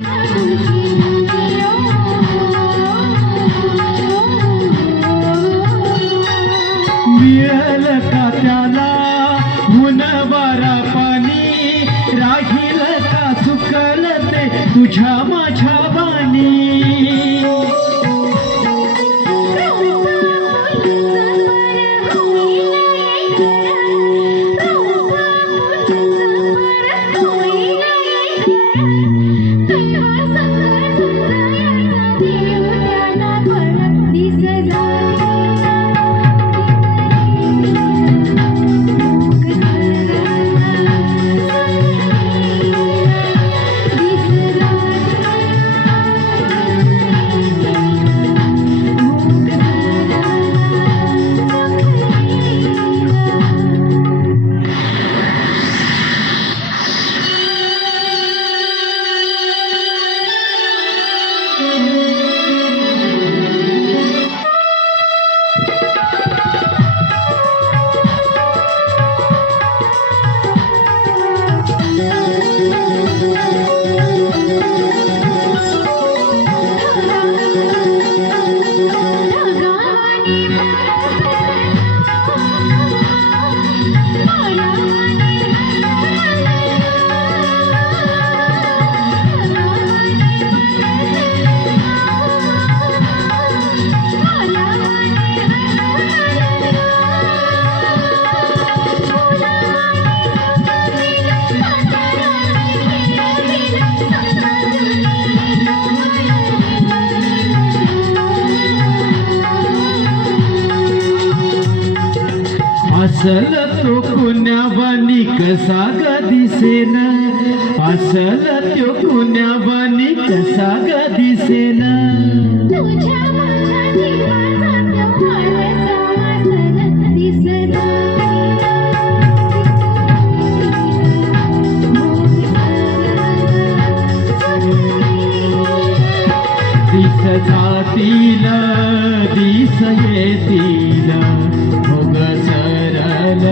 मिळल का त्याला ऊन वारा पाणी, राहील का सुकल ते तुझ्या माझ्या वाणी. असल तो कुण्यावानी कसा ग दिसेन, असल तो कुण्यावानी कसा ग दिसेन. तुझ्या माझ्या जीवाचा तो असल दिसला. दिस जातील दिस येतील भोग सरल